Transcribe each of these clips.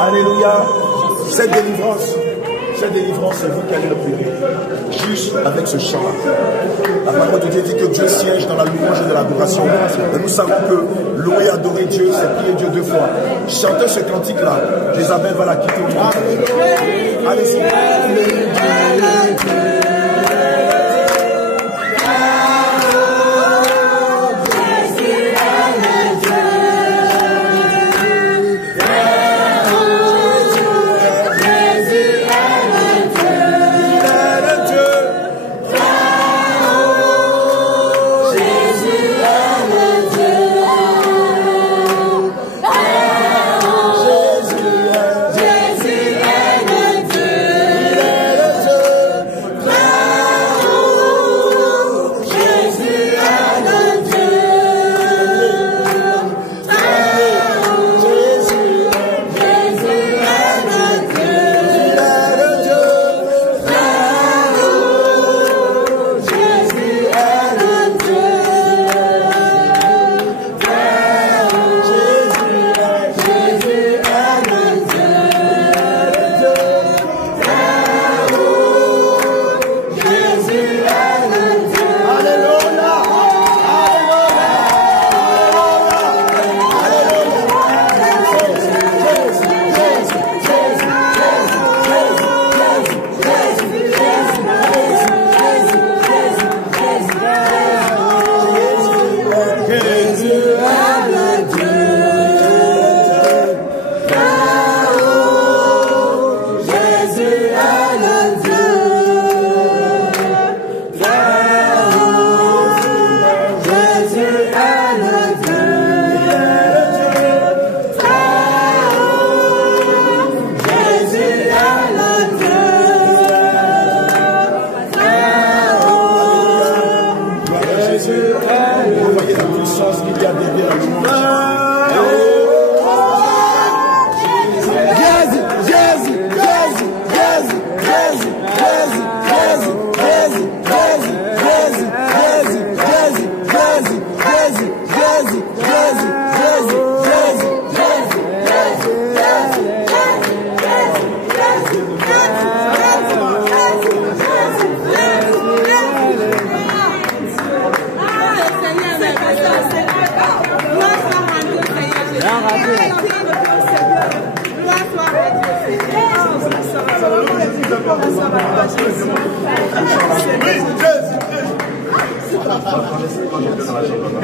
Alléluia. Cette délivrance, c'est vous qui allez le pleurer. Juste avec ce chant-là. La parole de Dieu dit que Dieu siège dans la louange et de l'adoration. Et nous savons que louer et adorer Dieu, c'est prier Dieu deux fois. Chantez ce cantique-là. Jézabel va la quitter au monde. Allez-y.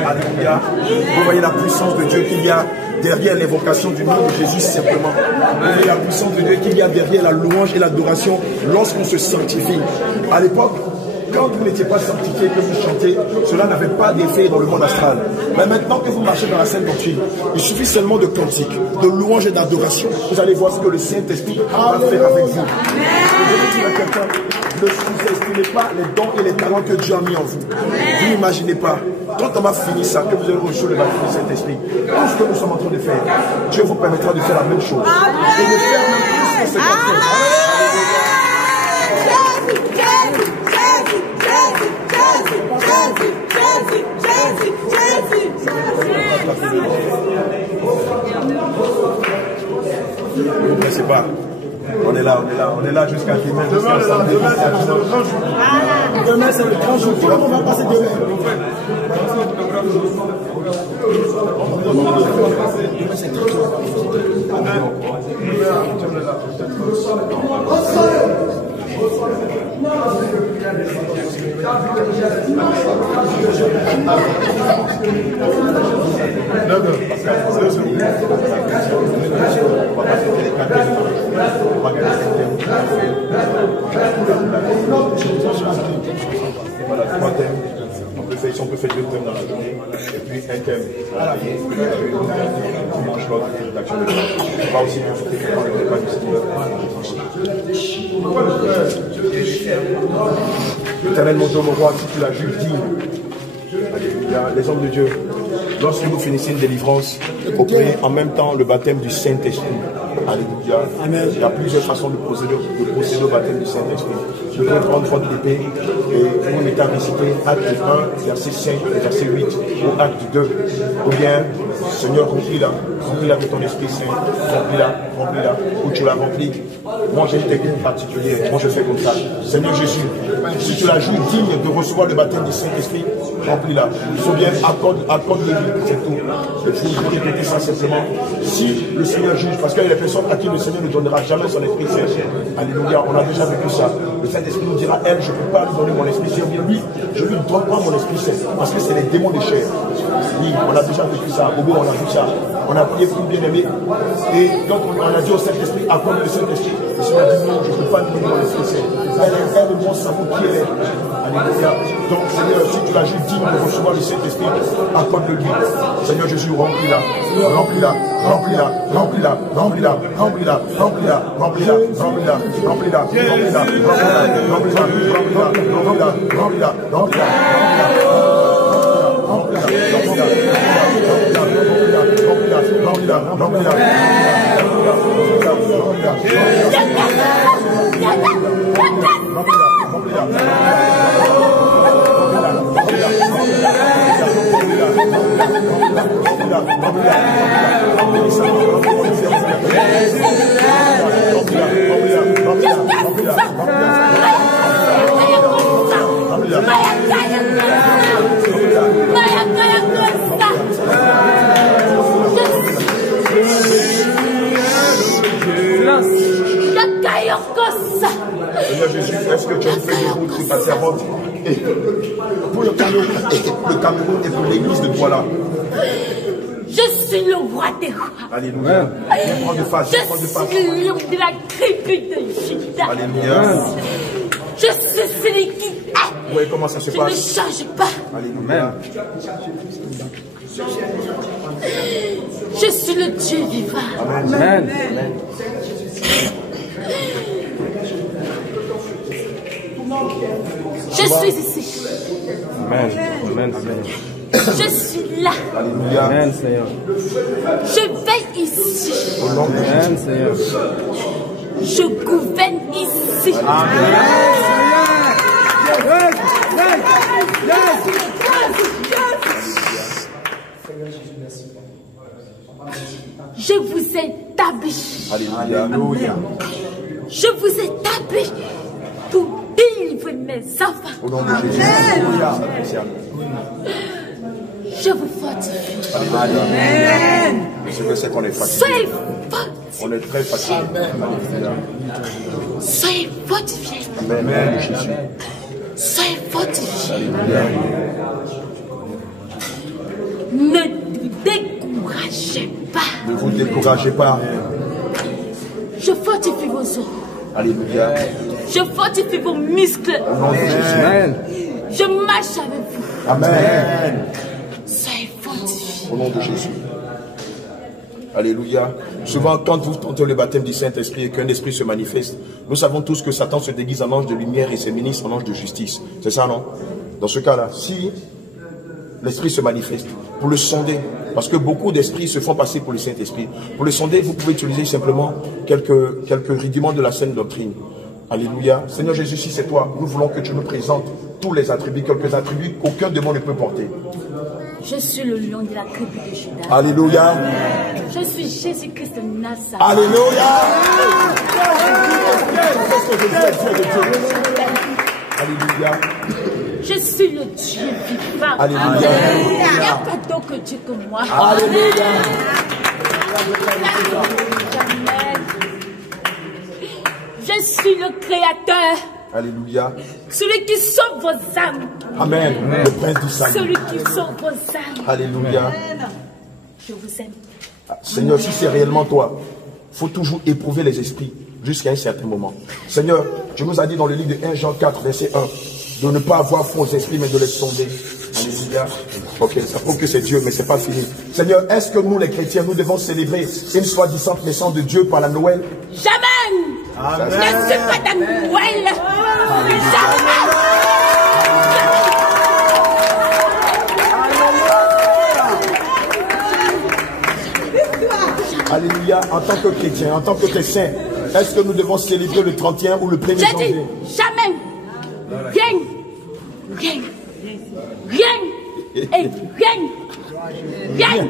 Alléluia. Vous voyez la puissance de Dieu qu'il y a derrière l'évocation du nom de Jésus simplement. Vous voyez la puissance de Dieu qu'il y a derrière la louange et l'adoration lorsqu'on se sanctifie. À l'époque, quand vous n'étiez pas sanctifié, que vous chantez, cela n'avait pas d'effet dans le monde astral. Mais maintenant que vous marchez dans la sainte doctrine, il suffit seulement de cantiques, de louanges et d'adoration. Vous allez voir ce que le Saint-Esprit va faire avec vous. Ne sous-estimez pas les dons et les talents que Dieu a mis en vous. Vous n'imaginez pas. Quand on va finir ça, que vous allez reçu le baptême du Saint-Esprit, tout ce que nous sommes en train de faire, Dieu vous permettra de faire la même chose. Et de faire même plus que ce qu'on fait. Ne vous pressez pas. On est là jusqu'à demain. Demain, c'est le 30 jours. Demain, c'est le 30 jours. On va passer demain. Voilà, 3 thèmes. On peut faire 2 thèmes dans la journée, et puis un thème à la fin. Dimanche, l'autre, l'action de Dieu. On va aussi ajouter le repas du Seigneur. L'Éternel, mon Dieu, mon roi, si tu l'as juste dit, alléluia, les hommes de Dieu, lorsque vous finissez une délivrance, vous priez en même temps le baptême du Saint-Esprit. Alléluia. Amen. Il y a plusieurs façons de procéder au baptême du Saint-Esprit. Je vais prendre votre épée et vous mettez à réciter acte 1, verset 5, verset 8, ou acte 2. Ou bien, Seigneur, remplis-la de ton Esprit Saint, remplis-la, où tu l'as rempli. Moi, j'ai une technique particulière. Moi, je fais comme ça. Seigneur Jésus, si tu la joues digne de recevoir le baptême du Saint-Esprit, remplis-la. Il faut bien accorde-le, c'est tout. Il faut répéter ça simplement. Si le Seigneur juge, parce qu'il y a des personnes à qui le Seigneur ne donnera jamais son Esprit Saint. Alléluia, on a déjà vécu ça. Le Saint-Esprit nous dira, elle, je ne peux pas lui donner mon Esprit Saint. Lui, je ne lui donne pas mon Esprit Saint, parce que c'est les démons des chairs. Oui, on a déjà vécu ça. Au bout, on a vu ça. On a prié pour une bien-aimée. Et donc, on a dit au Saint-Esprit, accorde le Saint-Esprit. Le Seigneur a dit, non, je ne peux pas lui donner mon Esprit Saint. Elle est mon savon qui est. Alléluia. Donc, Seigneur, si tu l'as juste digne de recevoir le Saint-Esprit, accorde-le lui. Seigneur Jésus, remplis-la. Remplis-la. Remplis-la. Remplis-la. Remplis-la. Remplis-la. Remplis-la. Remplis-la. Remplis-la. Remplis-la. Remplis-la. Remplis-la. Remplis-la. Remplis-la. Remplis-la. Seigneur Jésus, est-ce que tu as une feuille de route pour ta servante et pour le Cameroun et pour l'église de Douala? Je suis le roi des rois. Alléluia. Viens prendre de face. Je suis le lion de la tribu de Juda. Alléluia. Je suis celui qui est. Oui, comment ça se passe? Je ne change pas. Alléluia. Je suis le Dieu vivant. Amen. Je suis ici. Amen. Amen. Amen. Je suis là. Alléluia. Amen, Seigneur. Je veille ici. Au nom de Amen, Jésus. Seigneur. Je gouverne ici. Je vous établis. Alléluia. Je vous établis pour délivrer mes enfants. Au nom de Jésus. Alléluia. Je vous fortifie. Amen. Je sais qu'on est fatigué. Soyez fortifiés. On est très fatigué. Soyez fortifiés. Amen. Jésus. Soyez fortifiés. Alléluia. Ne vous découragez pas. Ne vous découragez pas. Je fortifie vos os. Alléluia. Je fortifie vos muscles. Au nom de Jésus. Amen. Je marche avec vous. Amen. Soyez fortifiés. Au nom de Jésus. Alléluia. Souvent, quand vous tentez le baptême du Saint-Esprit et qu'un esprit se manifeste, nous savons tous que Satan se déguise en ange de lumière et ses ministres en ange de justice. C'est ça, non? Dans ce cas-là, si l'esprit se manifeste, pour le sonder, parce que beaucoup d'esprits se font passer pour le Saint-Esprit. Pour le sonder, vous pouvez utiliser simplement quelques rudiments de la saine doctrine. Alléluia. Seigneur Jésus, si c'est toi, nous voulons que tu nous présentes tous les attributs, quelques attributs qu'aucun démon ne peut porter. Je suis le lion de la tribu de Juda. Alléluia. Je suis Jésus-Christ de Nazareth. Alléluia. Alléluia. Je suis le Dieu vivant. Alléluia. Il n'y a pas d'autre Dieu que moi. Alléluia. Amen. Je suis le Créateur. Alléluia. Celui qui sauve vos âmes. Amen. Le prince du salut. Celui qui sauve vos âmes. Alléluia. Je vous aime. Seigneur, si c'est réellement toi, il faut toujours éprouver les esprits jusqu'à un certain moment. Seigneur, tu nous as dit dans le livre de 1 Jean 4, verset 1, de ne pas avoir faux esprits, mais de les sonder. Alléluia. Ok, ça prouve que c'est Dieu, mais c'est pas fini. Seigneur, est-ce que nous, les chrétiens, nous devons célébrer une soi-disant naissance de Dieu par la Noël? Jamais. Amen. Je ne suis pas dans Noël. Jamais. Alléluia. En tant que chrétien, en tant que saint, est-ce que nous devons célébrer le 31 ou le 1er J'ai janvier? dit jamais. Rien. Rien. Rien. Et rien. Rien.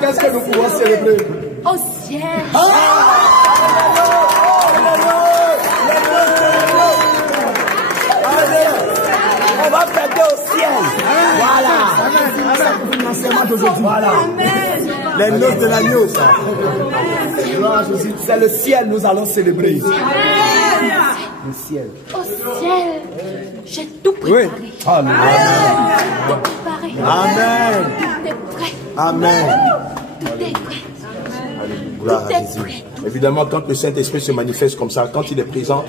Qu'est-ce que nous pouvons célébrer? Au ciel. On va fêter au ciel. Voilà. Voilà. Les noces de l'agneau, ça. C'est le ciel, nous allons célébrer. Le ciel. Au ciel. J'ai tout préparé. Amen. Tout préparé. Amen. Tout est prêt. Amen. Tout est prêt. Gloire Tout à est Jésus. prêt. Évidemment, quand le Saint-Esprit se manifeste comme ça, quand il est présent,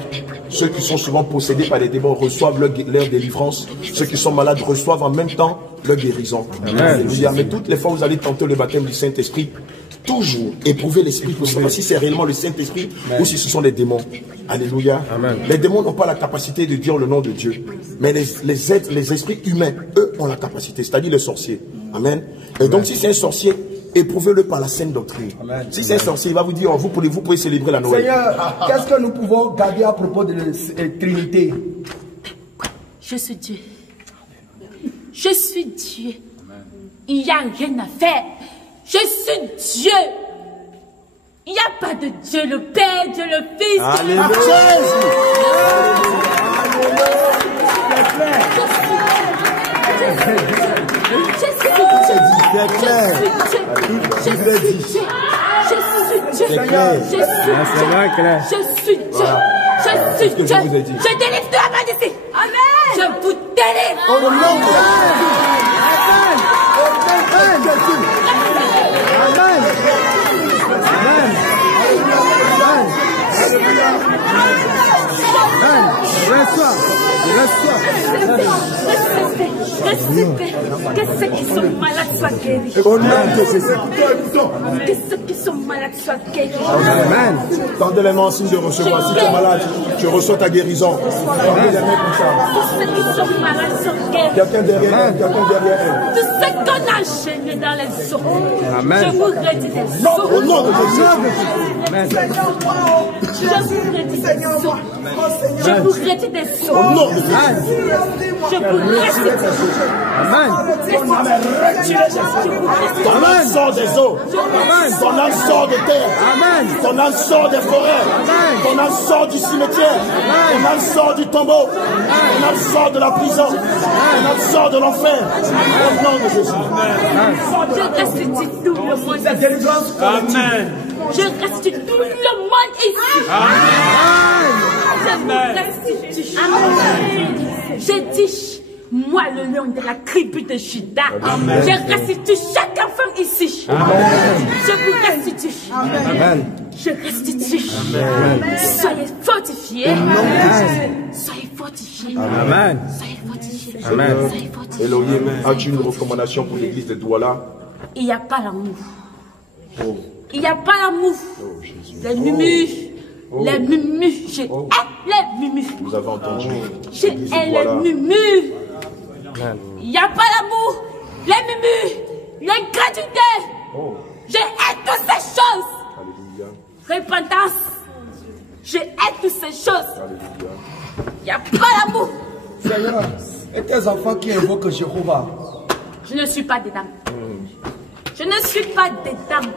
ceux qui sont souvent possédés par les démons reçoivent leur délivrance. Ceux qui sont malades reçoivent en même temps leur guérison. Alléluia. Mais toutes les fois où vous allez tenter le baptême du Saint-Esprit, toujours éprouver l'Esprit pour savoir si c'est réellement le Saint-Esprit ou si ce sont les démons. Alléluia. Amen. Les démons n'ont pas la capacité de dire le nom de Dieu. Mais les êtres, les esprits humains, eux, ont la capacité, c'est-à-dire les sorciers. Amen. Et donc, si c'est un sorcier, éprouvez-le par la saine doctrine. Amen. Si c'est un sorcier, il va vous dire, oh, vous pouvez célébrer la Noël. Seigneur, qu'est-ce que nous pouvons garder à propos de la Trinité? Je suis Dieu. Je suis Dieu. Il n'y a rien à faire. Je suis Dieu. Il n'y a pas de Dieu le Père, Dieu le Fils. Alléluia. Je délivre de la main d'ici. Amen. Je vous délivre. Au nom de Amen. Amen. Reçois. participer que ceux qui sont malades soient guéris. Au nom de Jésus. Que ceux qui sont malades soient guéris. Amen. Tendez les mains en signe de recevoir. Si tu es malade, tu reçois ta guérison. Tendez les mains comme ça. Tous ceux qui sont malades sont guéris. Quelqu'un derrière elle, quelqu'un derrière elle. Tous ceux qu'on a enchaînés dans les eaux. Amen. Je vous redis des Non, eaux. au nom de Jésus. Je vous redis des eaux. Je vous redis des eaux. Au nom de Jésus. Je vous redis des eaux. Amen. Ton âme sort des eaux. Ton âme sort de terre. Amen. Ton âme sort des forêts. Ton âme sort du cimetière. Ton âme sort du tombeau. Ton âme sort de la prison. Ton âme sort de l'enfer. Au nom de Jésus. Je restitue tout le monde ici. Amen. Je restitue tout le monde ici. Je vous restitue. Je dis, moi le lion de la tribu de Juda, je restitue chaque enfant ici. Je vous restitue. Je restitue. Soyez fortifiés. Soyez fortifiés. Amen. Soyez fortifiés. Amen. Soyez fortifiés. Elohim, as-tu une recommandation pour l'église de Douala? Il n'y a pas l'amour. Il n'y a pas l'amour. Les mumus. Les mumus. Je hais les mumus. Vous avez entendu? Je hais les mumus. Il n'y a pas l'amour. Les mumus. L'ingratitude. Je hais toutes ces choses. Alléluia. Repentance. Je hais toutes ces choses. Alléluia. Il n'y a pas l'amour. Seigneur, et tes enfants qui invoquent Jéhovah? Je ne suis pas dedans. Je ne suis pas dedans.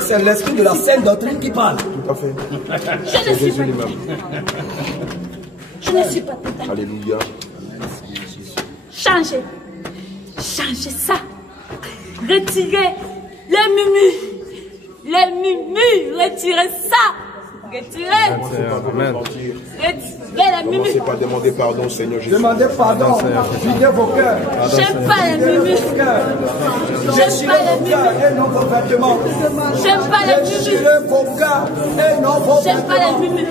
C'est l'esprit de la sainte doctrine qui parle. Tout à fait. Je ne suis pas dedans. Je ne suis pas dedans. Alléluia. Changez. Changez ça. Retirez les mumus. Les mumus. Retirez ça. Retirez. Amen. Retirez les mumus. Commencez par demander pardon, Seigneur Jésus. Demandez pardon. Videz vos cœurs. J'aime pas les mumus. J'aime pas les mumus. Et non vos vêtements. J'aime pas les mumus. Déchirez vos cœurs et non vos J'aime pas les mumus.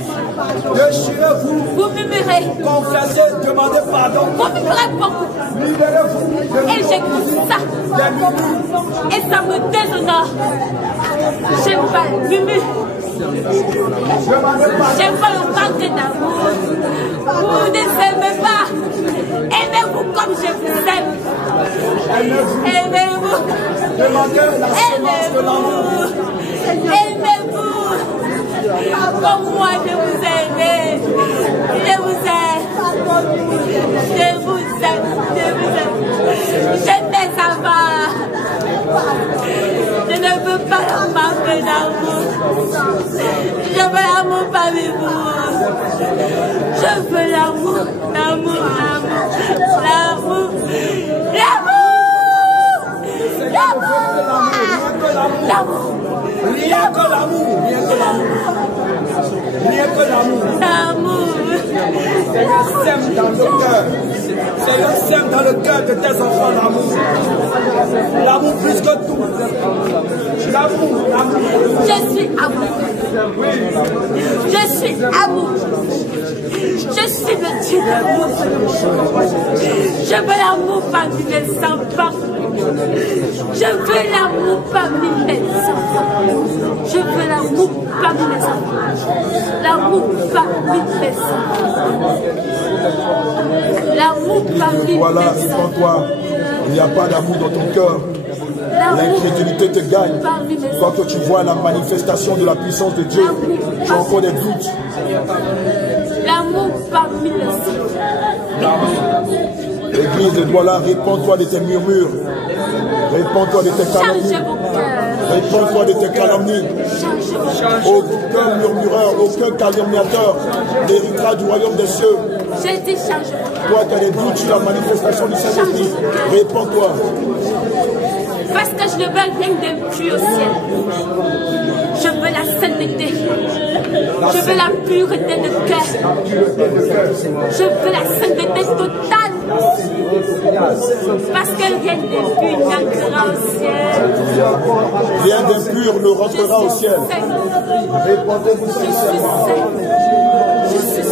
Déchirez-vous. Vous murmurez. Confessez, demandez pardon. Vous murmurez beaucoup. Libérez-vous. Et j'écoute ça. Et ça me déshonore. J'aime pas les mumus. J'aime pas le manque d'amour. Vous ne s'aimez pas. Aimez-vous comme je vous aime. Aimez-vous. Demandez la semence de l'amour. Aimez-vous. Comme moi je vous aime. Je vous aime. Je vous aime. Je vous aime. J'aime mes enfants. Je ne veux pas leur manque d'amour. Je veux l'amour parmi vous. Je veux l'amour, l'amour, l'amour, l'amour, l'amour, l'amour. Rien que l'amour. Rien que l'amour. Rien que l'amour. L'amour. Seigneur, sème dans le cœur. Seigneur, sème dans le cœur de tes enfants l'amour. L'amour plus que tout. L'amour, l'amour. Je suis amour. Je suis amour. Je suis le Dieu d'amour. Je veux l'amour parmi mes enfants. Je veux l'amour parmi mes enfants. Je veux l'amour parmi mes enfants. L'amour parmi mes enfants. L'amour parmi Voilà, mes enfants. réponds-toi. Il n'y a pas d'amour dans ton cœur. L'incrédulité te gagne. Quand tu vois la manifestation de la puissance de Dieu, tu as encore des doutes. L'amour parmi les enfants. L'église de Douala, réponds-toi de tes murmures. Réponds-toi de tes calomnies. Changez vos cœurs. Réponds-toi de tes calomnies. Changez vos cœurs. Aucun murmureur, aucun calomniateur n'héritera du royaume des cieux. J'ai dit changez vos cœurs. Toi qui as des doutes sur la manifestation du Saint-Esprit, réponds-toi. Parce que je ne veux rien d'impur au ciel. Je veux la sainteté. Je veux la pureté de cœur. Je veux la sainteté totale. Parce que rien d'impur n'entrera au ciel. Rien d'impur ne rentrera au ciel. Répondez-vous sincèrement. Je suis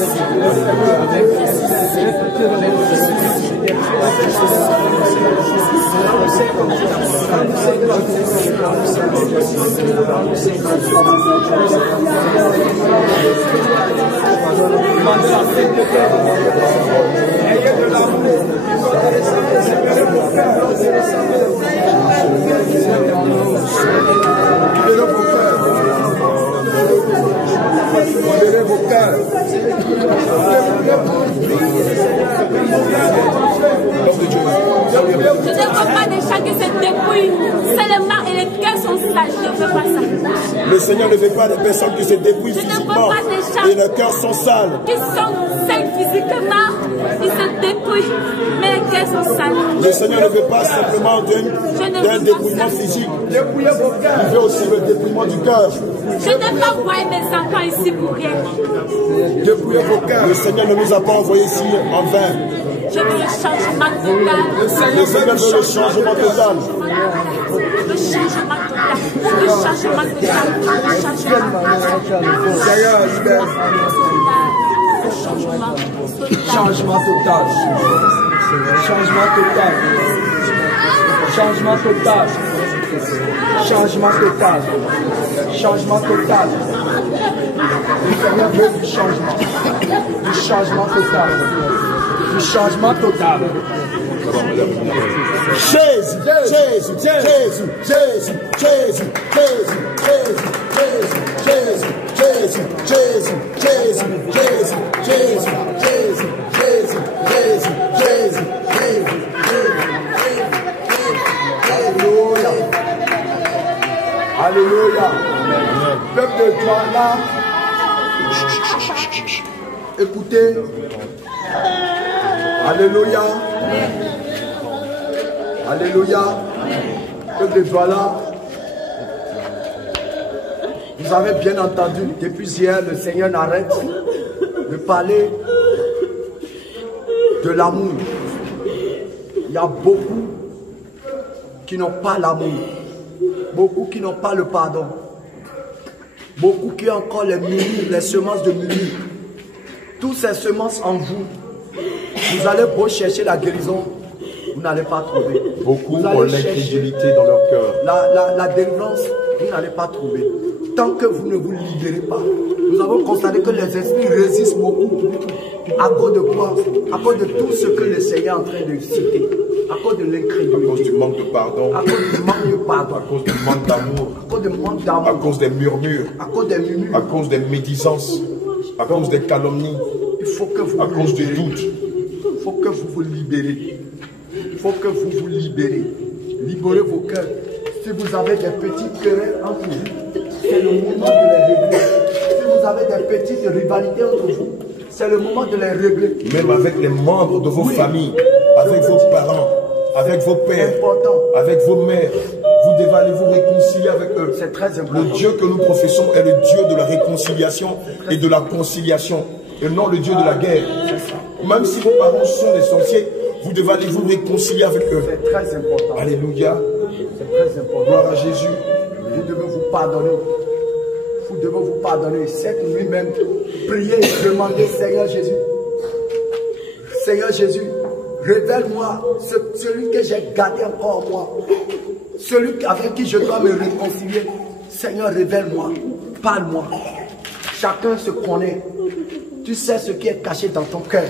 Libérez vos cœurs. Je ne veux pas des chats qui se dépouillent seulement et les cœurs sont sales. Je ne veux pas ça. Le Seigneur ne veut pas des personnes qui se dépouillent physiquement et leurs cœurs sont sales. Qui sont sains physiquement, ils se dépouillent, mais les cœurs sont sales. Le Seigneur ne veut pas simplement d'un dépouillement physique. Il veut aussi le dépouillement du cœur. Je n'ai pas envoyé mes enfants ici pour rien. Dépouillez vos cœurs. Le Seigneur ne nous a pas envoyés ici en vain. Je veux le changement total. Le Seigneur veut le changement total. Le changement total. Le changement total. Le Changement total. Changement total. Changement total. Changement total. Changement total. Le Seigneur veut du changement. Du changement total. Du changement total. Jésus, Jésus, Jésus, Jésus, Jésus, Jésus, Jésus, Jésus, Jésus, Jésus, Jésus, Jésus, Jésus, Jésus, Jésus, Jésus, Jésus, Jésus, Alléluia. Alléluia. Peuple de toi là, écoutez. Alléluia. Alléluia. Peuple de toi là, vous avez bien entendu, depuis hier, le Seigneur n'arrête de parler de l'amour. Il y a beaucoup qui n'ont pas l'amour. Beaucoup qui n'ont pas le pardon. Beaucoup qui ont encore les murmures, les semences de murmures. Toutes ces semences en vous, vous allez beau chercher la guérison, vous n'allez pas trouver. Beaucoup ont l'incrédulité dans leur cœur. La délivrance, vous n'allez pas trouver. Tant que vous ne vous libérez pas, nous avons constaté que les esprits résistent beaucoup. À cause de quoi? À cause de tout ce que le Seigneur est en train de citer. À cause de l'incrédulité. À cause du manque de pardon. À cause du manque de pardon. À cause du manque d'amour. À cause du manque d'amour. À cause des murmures. À cause des murmures. À cause des médisances. À cause des calomnies. Il faut que vous à cause du doute. Il faut que vous vous libérez. Il faut que vous vous libérez. Libérez vos cœurs. Si vous avez des petites querelles entre vous, c'est le moment de les régler. Si vous avez des petites rivalités entre vous, c'est le moment de les régler. Même avec les membres de vos familles, avec vos parents, avec vos pères, avec vos mères, vous devez aller vous réconcilier avec eux. C'est très important. Le Dieu que nous professons est le Dieu de la réconciliation et de la conciliation, et non le Dieu de la guerre. Même si vos parents sont des sorciers, vous devez aller vous réconcilier avec eux. C'est très important. Alléluia. C'est très important. Gloire à Jésus. Vous devez vous pardonner. Vous devez vous pardonner. Cette nuit même, priez et demandez, Seigneur Jésus. Seigneur Jésus, révèle-moi celui que j'ai gardé encore en moi. Celui avec qui je dois me réconcilier. Seigneur, révèle-moi. Parle-moi. Chacun se connaît. Tu sais ce qui est caché dans ton cœur.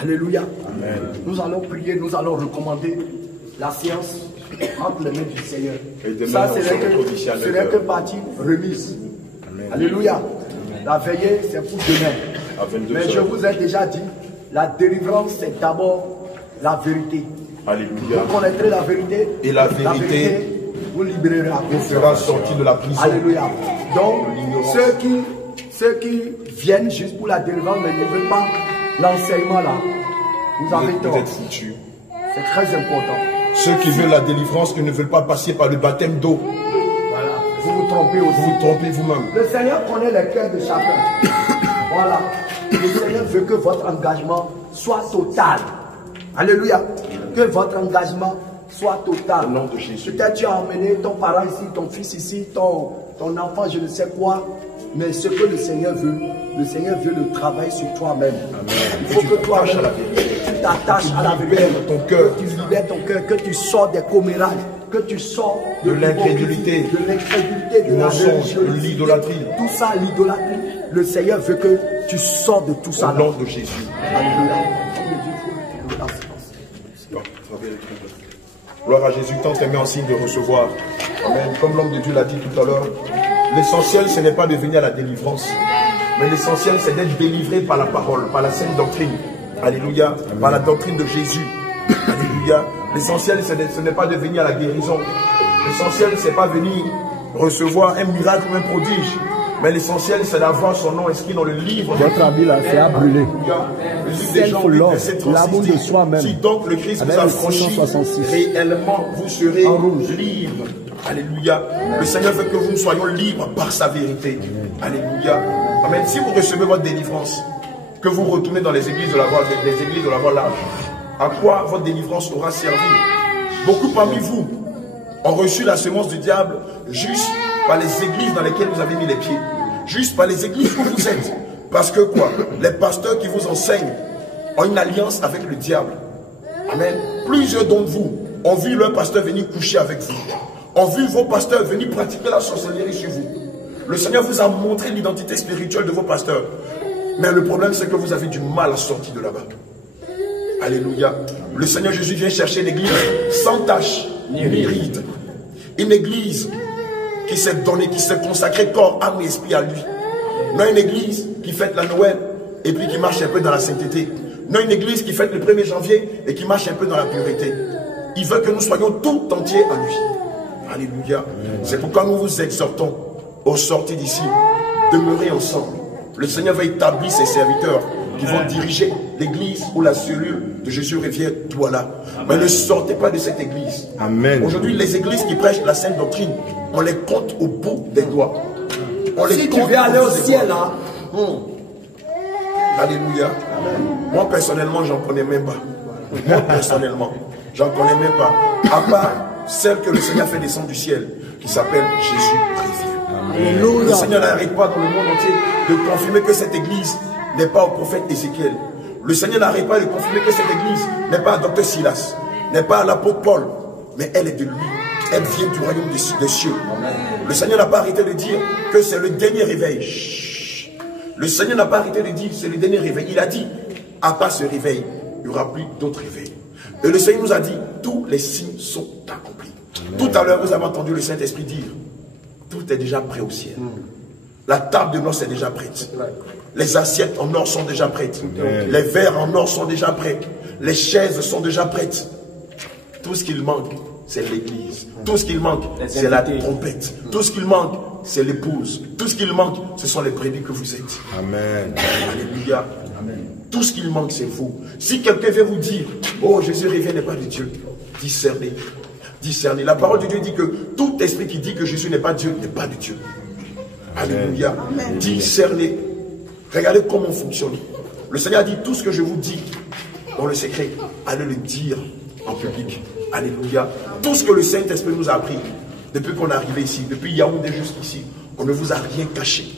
Alléluia. Amen. Nous allons prier, nous allons recommander la séance entre les mains du Seigneur. Ça, ce n'est que partie remise. Amen. Alléluia. Amen. La veillée, c'est pour demain. Mais je vous ai déjà dit, la délivrance, c'est d'abord la vérité. Alléluia. Vous connaîtrez la vérité. Et la vérité vous libérera. Vous fera sortir de la prison. Alléluia. Donc, ceux qui viennent juste pour la délivrance, mais ne veulent pas l'enseignement là, vous avez tort. Vous êtes foutus. C'est très important. Ceux qui veulent la délivrance, qui ne veulent pas passer par le baptême d'eau. Voilà. Vous vous trompez aussi. Vous vous trompez vous-même. Le Seigneur connaît les cœurs de chacun. Voilà. Le Seigneur veut que votre engagement soit total. Alléluia. Que votre engagement soit total. Au nom de Jésus. Peut-être tu as emmené ton parent ici, ton fils ici, ton enfant, je ne sais quoi. Mais ce que le Seigneur veut, Le Seigneur veut le travail sur toi-même. Il faut que toi-même, tu t'attaches à la vérité, que tu libères ton cœur, que tu sors des commérages, que tu sors de l'incrédulité, du mensonge, de l'idolâtrie. Tout ça, l'idolâtrie. Le Seigneur veut que tu sors de tout ça. Au nom de Jésus. Alléluia. Gloire à Jésus, tant t'aimer en signe de recevoir. Amen. Comme l'homme de Dieu l'a dit tout à l'heure, l'essentiel, ce n'est pas de venir à la délivrance. Mais l'essentiel, c'est d'être délivré par la parole, par la sainte doctrine. Alléluia. Par la doctrine de Jésus. Alléluia. L'essentiel, ce n'est pas de venir à la guérison. L'essentiel, c'est pas venir recevoir un miracle ou un prodige. Mais l'essentiel, c'est d'avoir son nom inscrit dans le livre. Votre ami là, c'est à brûler. L'amour de soi-même. Si donc le Christ vous a franchi, réellement, vous serez libre. Alléluia. Le Seigneur veut que nous soyons libres par sa vérité. Alléluia. Amen. Si vous recevez votre délivrance, que vous retournez dans les églises de la voie large, à quoi votre délivrance aura servi? Beaucoup parmi vous ont reçu la semence du diable juste par les églises dans lesquelles vous avez mis les pieds. Juste par les églises où vous êtes. Parce que quoi? Les pasteurs qui vous enseignent ont une alliance avec le diable. Amen. Plusieurs d'entre vous ont vu leur pasteur venir coucher avec vous. Ont vu vos pasteurs venir pratiquer la sorcellerie sur vous. Le Seigneur vous a montré l'identité spirituelle de vos pasteurs. Mais le problème, c'est que vous avez du mal à sortir de là-bas. Alléluia. Le Seigneur Jésus vient chercher une église sans tache ni ride. Une église qui s'est donnée, qui s'est consacrée corps, âme et esprit à lui. Non une église qui fête la Noël et puis qui marche un peu dans la sainteté. Non une église qui fête le 1er janvier et qui marche un peu dans la pureté. Il veut que nous soyons tout entiers à lui. Alléluia. C'est pourquoi nous vous exhortons au sortir d'ici. Demeurez ensemble. Le Seigneur va établir ses serviteurs qui vont diriger l'église ou la cellule de Jésus revient toi là. Mais ne sortez pas de cette église. Amen. Aujourd'hui, les églises qui prêchent la sainte doctrine, on les compte au bout des doigts. Si tu veux aller au ciel là. Alléluia. Moi personnellement, j'en connais même pas. Moi personnellement, j'en connais même pas. À part celle que le Seigneur fait descendre du ciel, qui s'appelle Jésus revient. Le Seigneur n'arrête pas dans le monde entier de confirmer que cette église n'est pas au prophète Ézéchiel. Le Seigneur n'arrête pas de confirmer que cette église n'est pas à Dr Silas, n'est pas à l'apôtre Paul, mais elle est de lui. Elle vient du royaume des cieux. Le Seigneur n'a pas arrêté de dire que c'est le dernier réveil. Chut. Le Seigneur n'a pas arrêté de dire c'est le dernier réveil. Il a dit, à part ce réveil, il n'y aura plus d'autres réveils. Et le Seigneur nous a dit, tous les signes sont accomplis. Tout à l'heure, vous avez entendu le Saint-Esprit dire, tout est déjà prêt au ciel. La table de noces est déjà prête. Les assiettes en or sont déjà prêtes. Les verres en or sont déjà prêts. Les chaises sont déjà prêtes. Tout ce qu'il manque, c'est l'église. Tout ce qu'il manque, c'est la trompette. Tout ce qu'il manque, c'est l'épouse. Tout ce qu'il manque, ce sont les brebis que vous êtes. Amen. Alléluia. Tout ce qu'il manque, c'est vous. Si quelqu'un veut vous dire, oh, Jésus revient n'est pas de Dieu, discernez. Discernez. La parole de Dieu dit que tout esprit qui dit que Jésus n'est pas Dieu, n'est pas de Dieu. Alléluia. Discernez. Regardez comment on fonctionne. Le Seigneur a dit tout ce que je vous dis dans le secret, allez le dire en public. Alléluia. Tout ce que le Saint-Esprit nous a appris depuis qu'on est arrivé ici, depuis Yaoundé jusqu'ici, on ne vous a rien caché.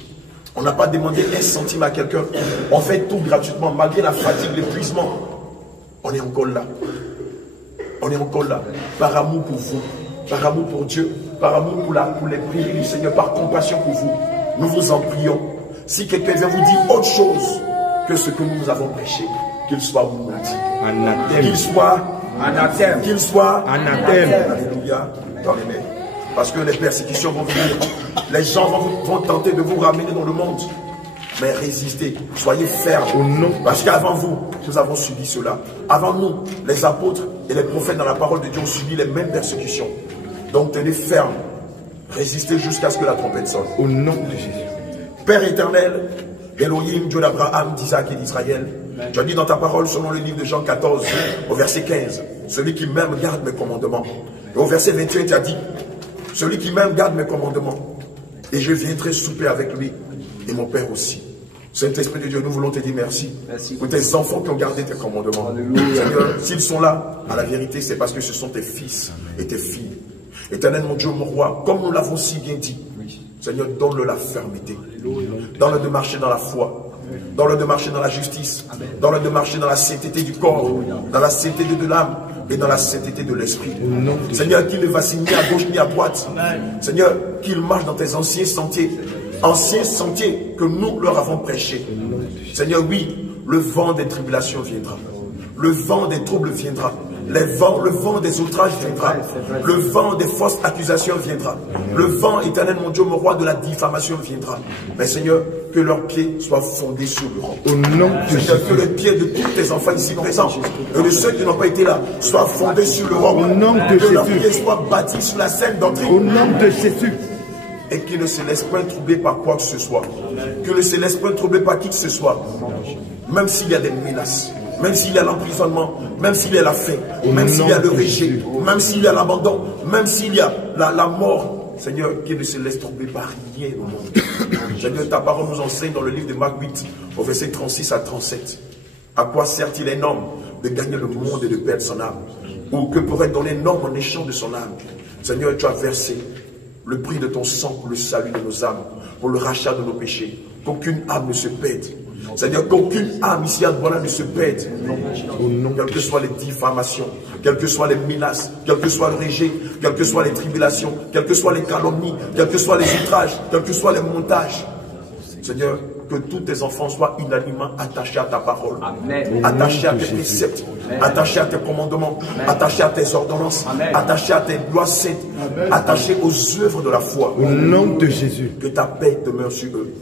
On n'a pas demandé un centime à quelqu'un. On fait tout gratuitement, malgré la fatigue, l'épuisement. On est encore là. On est encore là. Par amour pour vous, par amour pour Dieu, par amour pour les prières du Seigneur, par compassion pour vous. Nous vous en prions. Si quelqu'un vient vous dire autre chose que ce que nous avons prêché, qu'il soit maudit. Qu'il soit anathème. Qu'il soit anathème. Alléluia. Dans les mains. Parce que les persécutions vont venir. Les gens vont tenter de vous ramener dans le monde. Mais résistez. Soyez fermes. Parce qu'avant vous, nous avons subi cela. Avant nous, les apôtres et les prophètes dans la parole de Dieu ont subi les mêmes persécutions. Donc tenez ferme. Résistez jusqu'à ce que la trompette sonne. Au nom de Jésus. Père éternel, Elohim, Dieu d'Abraham, d'Isaac et d'Israël, tu as dit dans ta parole, selon le livre de Jean 14, au verset 15, celui qui m'aime garde mes commandements. Et au verset 21, tu as dit, celui qui m'aime garde mes commandements. Et je viendrai souper avec lui, et mon Père aussi. Saint-Esprit de Dieu, nous voulons te dire merci. Pour tes enfants qui ont gardé tes commandements. Seigneur, s'ils sont là, à la vérité, c'est parce que ce sont tes fils et tes filles. Éternel, mon Dieu, mon roi, comme nous l'avons si bien dit, Seigneur, donne-le la fermeté. Donne-le de marcher dans la foi. Donne-leur de marcher dans la justice. Donne-leur de marcher dans la sainteté du corps, dans la sainteté de l'âme et dans la sainteté de l'esprit. Seigneur, qu'il ne vacille ni à gauche ni à droite. Seigneur, qu'il marche dans tes anciens sentiers que nous leur avons prêchés. Seigneur, oui, le vent des tribulations viendra. Le vent des troubles viendra. Le vent des outrages viendra. Le vent des fausses accusations viendra. Le vent, éternel mon Dieu, mon roi, de la diffamation viendra. Mais Seigneur, que leurs pieds soient fondés sur le roc. Seigneur, que les pieds de tous tes enfants ici présents et de ceux qui n'ont pas été là soient fondés sur le roc. Que leurs pieds soient bâtis sur la saine doctrine. Au nom de Jésus. Et qu'ils ne se laissent point troubler par quoi que ce soit. Qu'ils ne se laissent point troubler par qui que ce soit. Même s'il y a des menaces. Même s'il y a l'emprisonnement, même s'il y a la faim, même s'il y a le rejet, même s'il y a l'abandon, même s'il y a la mort, Seigneur, qu'il ne se laisse troubler par rien au monde. Seigneur, ta parole nous enseigne dans le livre de Marc 8, au verset 36 à 37. À quoi sert-il un homme de gagner le monde et de perdre son âme? Ou que pourrait donner un homme en échange de son âme? Seigneur, tu as versé le prix de ton sang pour le salut de nos âmes, pour le rachat de nos péchés. Qu'aucune âme ne se perde. Seigneur, qu'aucune âme ici à Douala ne se perde. Quelles que soient les diffamations, quelles que soient les menaces, quel que soit le rejet, quelles que soient les tribulations, quelles que soient les calomnies, quels que soient les outrages, quels que soient les montages. Seigneur, que tous tes enfants soient unanimement attachés à ta parole, attachés à tes préceptes, attachés à tes commandements, attachés à tes ordonnances, attachés à tes lois saintes, attachés aux œuvres de la foi. Au nom de Jésus. Que ta paix demeure sur eux.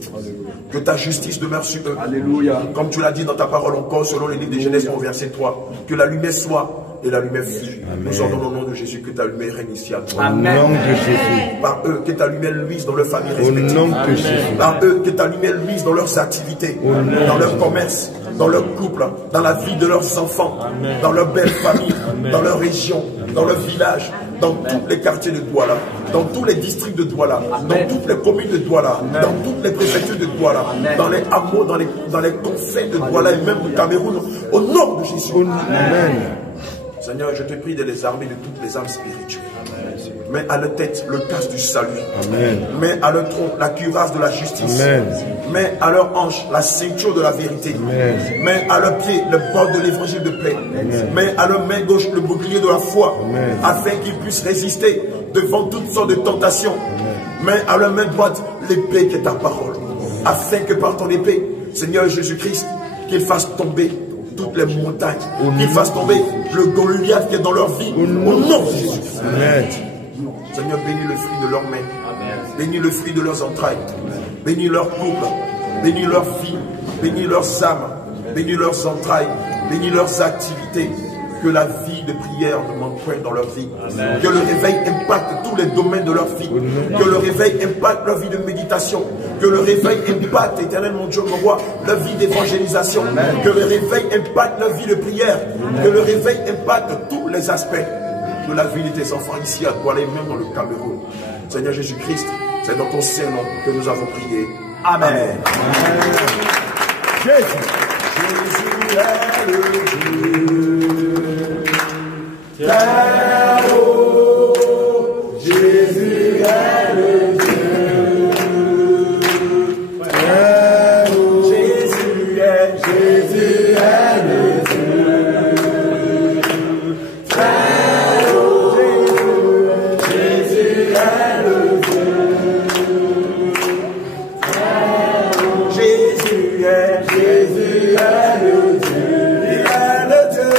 Que ta justice demeure sur eux. Alléluia. Comme tu l'as dit dans ta parole encore, selon le livre de Genèse au verset 3, que la lumière soit et la lumière fut. Nous ordonnons au nom de Jésus que ta lumière règne ici à toi. Au nom de Jésus. Par eux, que ta lumière luise dans leurs familles respectives. Au nom de Jésus. Par eux, que ta lumière luise dans leurs activités, dans leur commerce, dans leur couple, dans la vie de leurs enfants, dans leur belle famille, dans leur région, dans leur village, dans tous les quartiers de Douala, dans tous les districts de Douala, dans toutes les communes de Douala, dans toutes les préfectures de Douala, dans les hameaux, dans les confins de Douala et même du Cameroun, au nom de Jésus. Amen. Seigneur, je te prie de les armer de toutes les âmes spirituelles. Mets à leur tête le casque du salut. Amen. Mets à leur tronc la cuirasse de la justice. Amen. Mets à leur hanche la ceinture de la vérité. Amen. Mets à leurs pieds le bord de l'évangile de paix. Mets à leur main gauche le bouclier de la foi. Amen. Afin qu'ils puissent résister devant toutes sortes de tentations. Mets à leur main droite l'épée qui est ta parole. Afin que par ton épée, Seigneur Jésus-Christ, qu'ils fassent tomber toutes les montagnes, qu'ils fassent tomber le Goliath qui est dans leur vie, au nom de Jésus. Amen. Seigneur, bénis le fruit de leurs mains, bénis le fruit de leurs entrailles, bénis leur couple, bénis leur vie, bénis leurs âmes, bénis leurs entrailles, bénis leurs activités. Que la vie de prière ne manque point dans leur vie. Amen. Que le réveil impacte tous les domaines de leur vie. Que le réveil impacte leur vie de méditation. Que le réveil impacte, éternel mon Dieu, mon roi, leur vie d'évangélisation. Que le réveil impacte leur vie de prière. Amen. Que le réveil impacte tous les aspects de la vie de tes enfants ici à Douala et même dans le Cameroun. Seigneur Jésus-Christ, c'est dans ton Saint-Nom que nous avons prié. Amen. Amen. Jésus. Jésus est le Dieu. Jésus est le Dieu. Jésus est le Dieu. Jésus est le Dieu. Jésus est le Dieu. Il est le Dieu.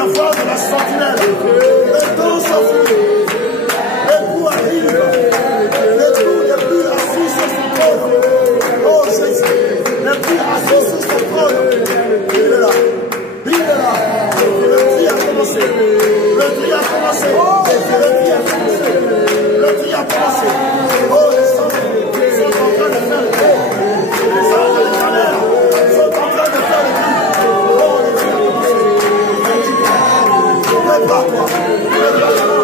la voix de la sentinelle. Le temps s'enfuit. L'époux arrive. L'époux n'est plus assis sur son trône. Oh Jésus, n'est plus assis sur son trône. Il est là. Il est là. Le tri a commencé. Le tri a commencé. Le tri a commencé. Le tri a commencé. Oh, les sangs sont en train de faire le tri. Les anges de l'éternel sont en train de faire le tri. Oh, le tri a commencé. Prépare-toi. Prépare-toi.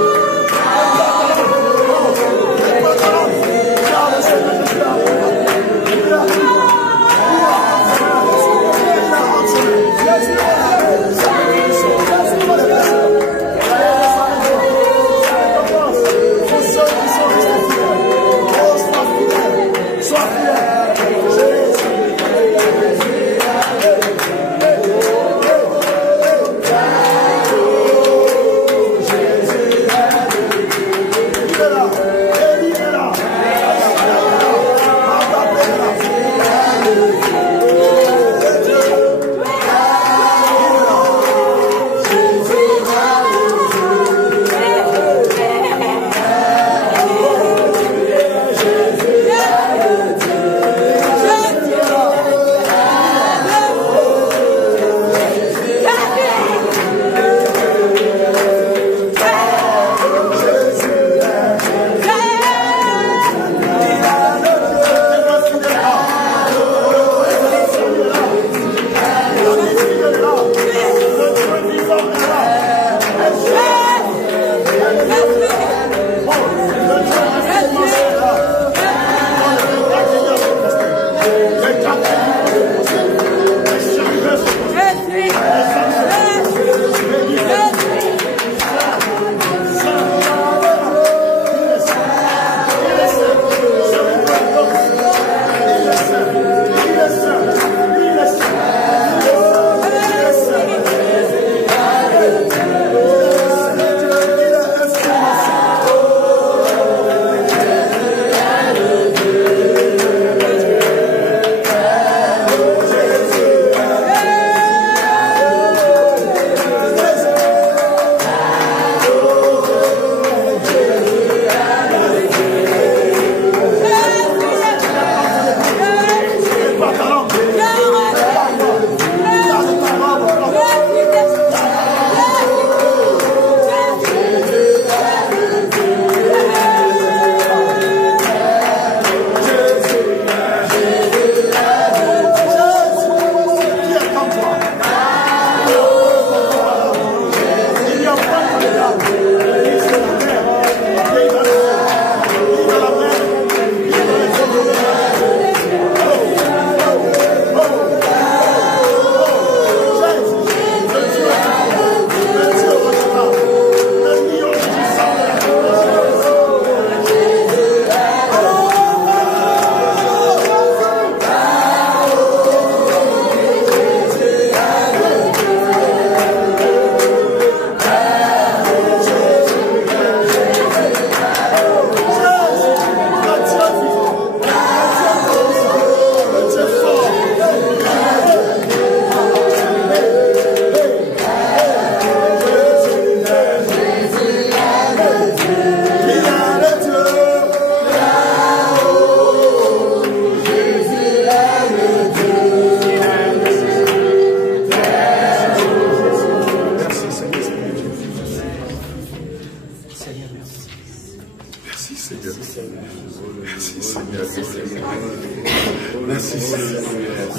Merci Seigneur.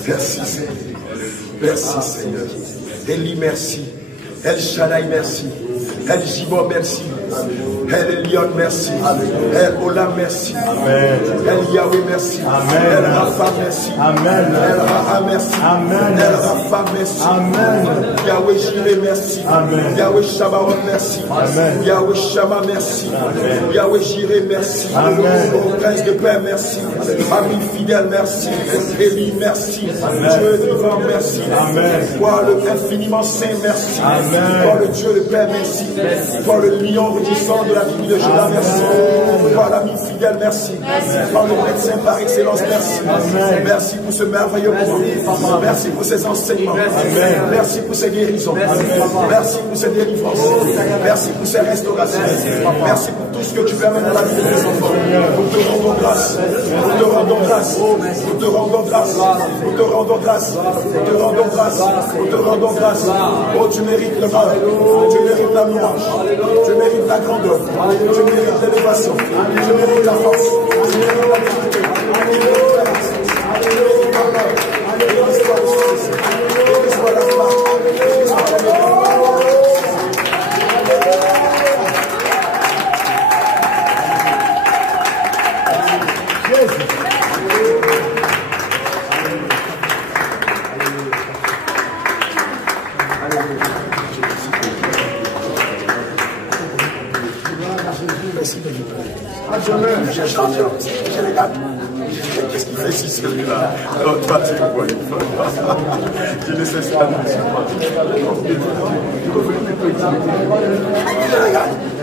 Merci Seigneur. Merci Seigneur. Eli merci. El Shaddai merci. El Jibor merci. El Elion merci. El Olam merci. El Yahweh merci. El Rafa merci. El Raha merci. El Rafa merci. Yahweh Jireh merci. Yahweh Shabbat merci. Yahweh Shama merci. Yahweh Jireh merci. Au Prince de paix merci. Ami fidèle merci. Élie merci. Dieu vivant merci. Toi le infiniment saint merci. Toi le Dieu de paix merci. Toi le lion maudit sang de la tribu de Judas, merci. Par l'ami fidèle, merci. Par le médecin par excellence, merci. Merci pour ce merveilleux moment. Merci pour ces enseignements. Merci pour ces guérisons. Merci pour ces délivrances. Merci pour ces restaurations. Merci pour tout ce que tu permets dans la vie de tes enfants. Nous te rendons grâce. Nous te rendons grâce. Nous te rendons grâce. Nous te rendons grâce. Nous te rendons grâce. Nous te rendons grâce. Oh, tu mérites le mal. Tu mérites la louange. Tu mérites la grandeur. Tu mérites l'élévation. Tu mérites la force. Tu mérites la vérité. Qu'est-ce qu'il fait ici celui-là? Oh, toi tu vois, il ne cesse pas de me